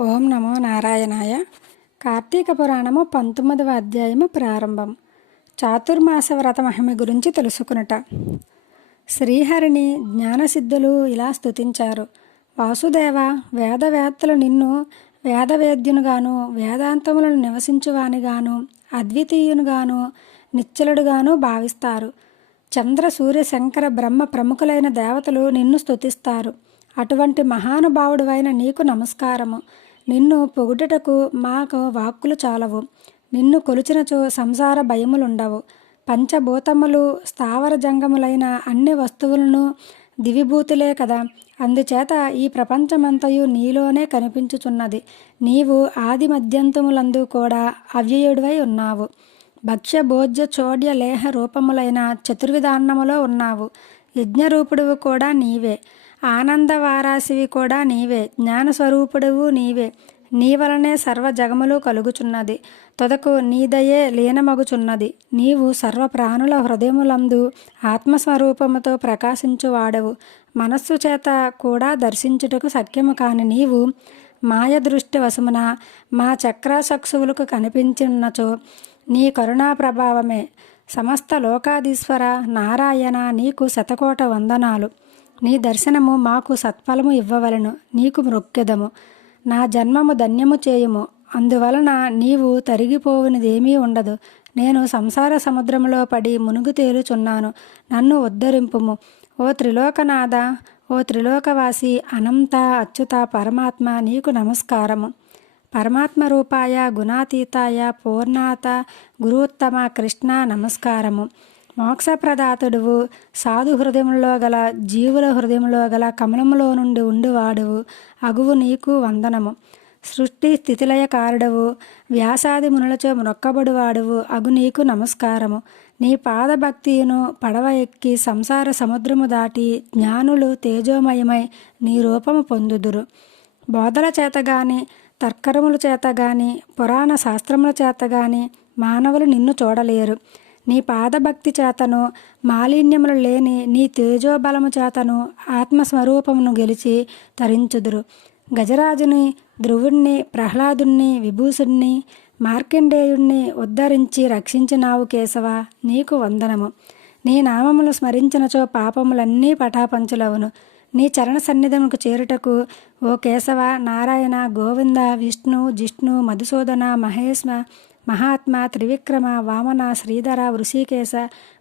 ఓం నమో నారాయణాయ. కార్తీక పురాణము పంతొమ్మిదవ అధ్యాయము ప్రారంభం. చాతుర్మాస వ్రత మహిమ గురించి తెలుసుకునుట. శ్రీహరిని జ్ఞానసిద్ధులు ఇలా స్థుతించారు వాసుదేవ వేదవేత్తలు నిన్ను వేదవేద్యునుగాను వేదాంతములను నివసించువానిగాను అద్వితీయునుగాను నిచ్చలుడుగాను భావిస్తారు. చంద్ర సూర్య శంకర బ్రహ్మ ప్రముఖులైన దేవతలు నిన్ను స్తుతిస్తారు. అటువంటి మహానుభావుడువైన నీకు నమస్కారము. నిన్ను పొగుటకు మాకు వాక్కులు చాలవు. నిన్ను కొలిచినచో సంసార భయములుండవు. పంచభూతములు స్థావర జంగములైన అన్ని వస్తువులను దివిభూతులే కదా. అందుచేత ఈ ప్రపంచమంతయు నీలోనే కనిపించుచున్నది. నీవు ఆది మధ్యంతములందు కూడా అవ్యయుడివై ఉన్నావు. భక్ష్య భోజ్య చోడ్య లేహ రూపములైన చతుర్విధాన్నములో ఉన్నావు. యజ్ఞరూపుడువు కూడా నీవే. ఆనందవారాశివి కూడా నీవే జ్ఞానస్వరూపుడువు నీవే. నీ వలనే సర్వ జగములు కలుగుచున్నది. తొదకు నీదయే లీనమగుచున్నది. నీవు సర్వ ప్రాణుల హృదయములందు ఆత్మస్వరూపముతో ప్రకాశించువాడవు. మనస్సు చేత కూడా దర్శించుటకు సఖ్యము కాని నీవు మాయ దృష్టి వశమున మా చక్రాచక్షువులకు కనిపించినచో నీ కరుణా ప్రభావమే సమస్త లోకాధీశ్వర నారాయణ నీకు శతకోట వందనాలు. నీ దర్శనము మాకు సత్ఫలము ఇవ్వవలను నీకు మొక్కెదము. నా జన్మము ధన్యము చేయుము అందువలన నీవు తరిగిపోవునిదేమీ ఉండదు. నేను సంసార సముద్రములో పడి మునుగు తేలుచున్నాను నన్ను ఉద్ధరింపుము. ఓ త్రిలోకనాథ ఓ త్రిలోకవాసి అనంత అచ్యుత పరమాత్మ నీకు నమస్కారము. పరమాత్మ రూపాయ గుణాతీతాయ పూర్ణాత గురుత్తమ కృష్ణ నమస్కారము. మోక్షప్రదాతుడువు సాధు హృదయంలో గల జీవుల హృదయంలో గల కమలములో నుండి ఉండువాడువు. అగువు నీకు వందనము. సృష్టి స్థితిలయ కారుడవు వ్యాసాది మునులచో మొక్కబడువాడువు అగు నీకు నమస్కారము. నీ పాదభక్తియును పడవ ఎక్కి సంసార సముద్రము దాటి జ్ఞానులు తేజోమయమై నీ రూపము పొందుదురు. బోధల చేత గాని తర్కరముల చేత గాని పురాణ శాస్త్రముల చేత గాని మానవులు నిన్ను చూడలేరు. నీ పాదభక్తి చేతను మాలిన్యములు లేని నీ తేజోబలము చేతను ఆత్మస్వరూపమును గెలిచి తరించుదురు. గజరాజుని ధ్రువుణ్ణి ప్రహ్లాదుణ్ణి విభూషుణ్ణి మార్కండేయుణ్ణి ఉద్ధరించి రక్షించినావు కేశవ నీకు వందనము. నీ నామములు స్మరించినచో పాపములన్నీ పటాపంచులవును. నీ చరణ సన్నిధముకు చేరుటకు ఓ కేశవ నారాయణ గోవింద విష్ణు జిష్ణు మధుసూదన మహేశ్వ మహాత్మ త్రివిక్రమ వామన శ్రీధర వృషికేశ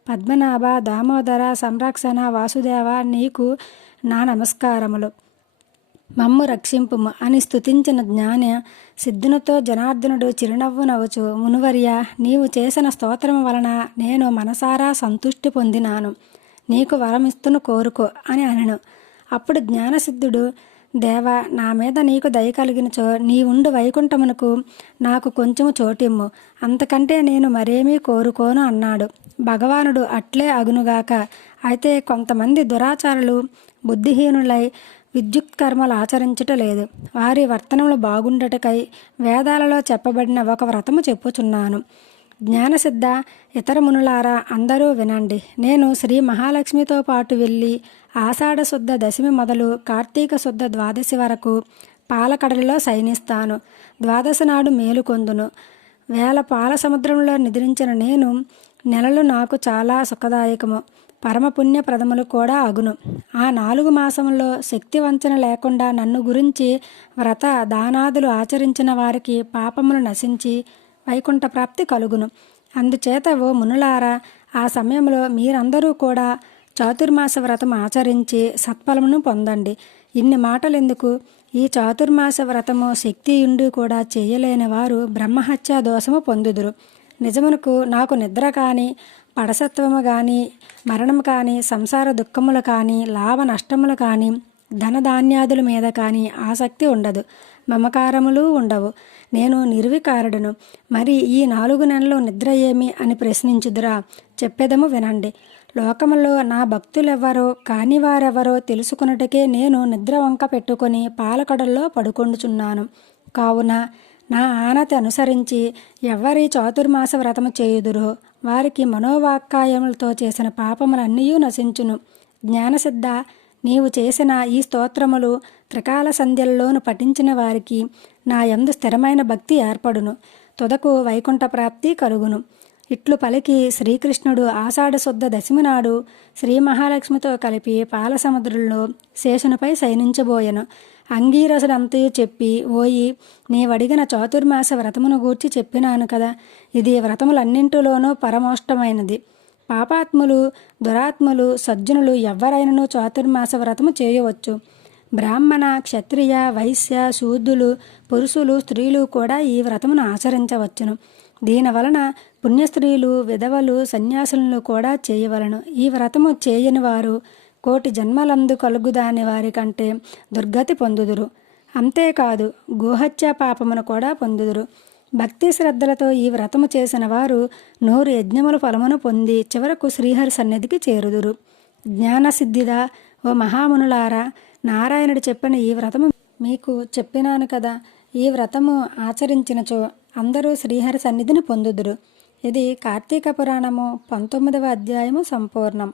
పద్మనాభ దామోదర సంరక్షణ వాసుదేవ నీకు నా నమస్కారములు. మమ్ము రక్షింపుము అని స్తుతించిన జ్ఞాన సిద్ధునితో జనార్దనుడు చిరునవ్వు నవ్వుచు మునువర్య నీవు చేసిన స్తోత్రము వలన నేను మనసారా సంతుష్టి పొందినాను. నీకు వరమిస్తును కోరుకో అని అనను. అప్పుడు జ్ఞానసిద్ధుడు దేవా నా మీద నీకు దయ కలిగినచో నీ ఉండు వైకుంఠమునకు నాకు కొంచెము చోటిమ్ము. అంతకంటే నేను మరేమీ కోరుకోను అన్నాడు. భగవానుడు అట్లే అగునుగాక. అయితే కొంతమంది దురాచారులు బుద్ధిహీనులై విద్యుత్ కర్మలు ఆచరించట లేదు. వారి వర్తనములు బాగుండటకై వేదాలలో చెప్పబడిన ఒక వ్రతము చెప్పుచున్నాను. జ్ఞానసిద్ధ ఇతర మునులారా అందరూ వినండి. నేను శ్రీ మహాలక్ష్మితో పాటు వెళ్ళి ఆషాఢ శుద్ధ దశమి మొదలు కార్తీక శుద్ధ ద్వాదశి వరకు పాలకడలిలో శయనిస్తాను. ద్వాదశి నాడు మేలుకొందును వేల పాల సముద్రంలో నిద్రించిన నేను నెలలు నాకు చాలా సుఖదాయకము. పరమపుణ్యప్రదములు కూడా అగును. ఆ నాలుగు మాసంలో శక్తి వంచన లేకుండా నన్ను గురించి వ్రత దానాదులు ఆచరించిన వారికి పాపములు నశించి వైకుంఠ ప్రాప్తి కలుగును. అందుచేత ఓ మునులారా ఆ సమయంలో మీరందరూ కూడా చాతుర్మాస వ్రతం ఆచరించి సత్ఫలమును పొందండి. ఇన్ని మాటలెందుకు? ఈ చాతుర్మాస వ్రతము శక్తి ఉండి కూడా చేయలేని వారు బ్రహ్మహత్యా దోషము పొందుదురు. నిజమునకు నాకు నిద్ర కానీ పడసత్వము కానీ మరణం కానీ సంసార దుఃఖములు కానీ లాభ నష్టములు కానీ ధనధాన్యాదుల మీద కానీ ఆసక్తి ఉండదు మమకారములు ఉండవు. నేను నిర్వికారుడను. మరి ఈ నాలుగు నెలలు నిద్ర ఏమి అని ప్రశ్నించుదురా? చెప్పేదము వినండి. లోకములో నా భక్తులెవ్వరో కాని వారెవరో తెలుసుకున్నటకే నేను నిద్ర వంక పెట్టుకొని పాలకడల్లో పడుకొండుచున్నాను. కావున నా ఆనతి అనుసరించి ఎవరి చాతుర్మాస వ్రతము చేయుదురో వారికి మనోవాక్కాయములతో చేసిన పాపములన్నీ నశించును. జ్ఞానసిద్ధ నీవు చేసిన ఈ స్తోత్రములు త్రికాల సంధ్యల్లోను పఠించిన వారికి నా యందు స్థిరమైన భక్తి ఏర్పడును. తుదకు వైకుంఠ ప్రాప్తి కలుగును. ఇట్లు పలికి శ్రీకృష్ణుడు ఆషాఢశుద్ధ దశమినాడు దశమి నాడు శ్రీ మహాలక్ష్మితో కలిపి పాలసముద్రుల్లో శేషునిపై శయనించబోయెను. అంగీరసుడంతయు చెప్పి ఓయి నీవడిగిన చాతుర్మాస వ్రతమును గూర్చి చెప్పినాను కదా. ఇది వ్రతములన్నింటిలోనూ పరమోష్టమైనది. పాపాత్ములు దురాత్ములు సజ్జనులు ఎవ్వరైనను చాతుర్మాస వ్రతము చేయవచ్చు. బ్రాహ్మణ క్షత్రియ వైశ్య శూద్రులు పురుషులు స్త్రీలు కూడా ఈ వ్రతమును ఆచరించవచ్చును. దీని వలన పుణ్యస్త్రీలు విధవలు సన్యాసులను కూడా చేయవలను. ఈ వ్రతము చేయని వారు కోటి జన్మలందు కలుగుదాని వారి కంటే దుర్గతి పొందుదురు. అంతేకాదు గోహత్య పాపమును కూడా పొందుదురు. భక్తి శ్రద్ధలతో ఈ వ్రతము చేసిన వారు నూరు యజ్ఞముల ఫలమును పొంది చివరకు శ్రీహరి సన్నిధికి చేరుదురు. జ్ఞానసిద్ధిదా ఓ మహామునులారా నారాయణుడు చెప్పిన ఈ వ్రతము మీకు చెప్పినాను కదా. ఈ వ్రతము ఆచరించినచో అందరూ శ్రీహరి సన్నిధిని పొందుదురు. ఇది కార్తీక పురాణము పంతొమ్మిదవ అధ్యాయము సంపూర్ణం.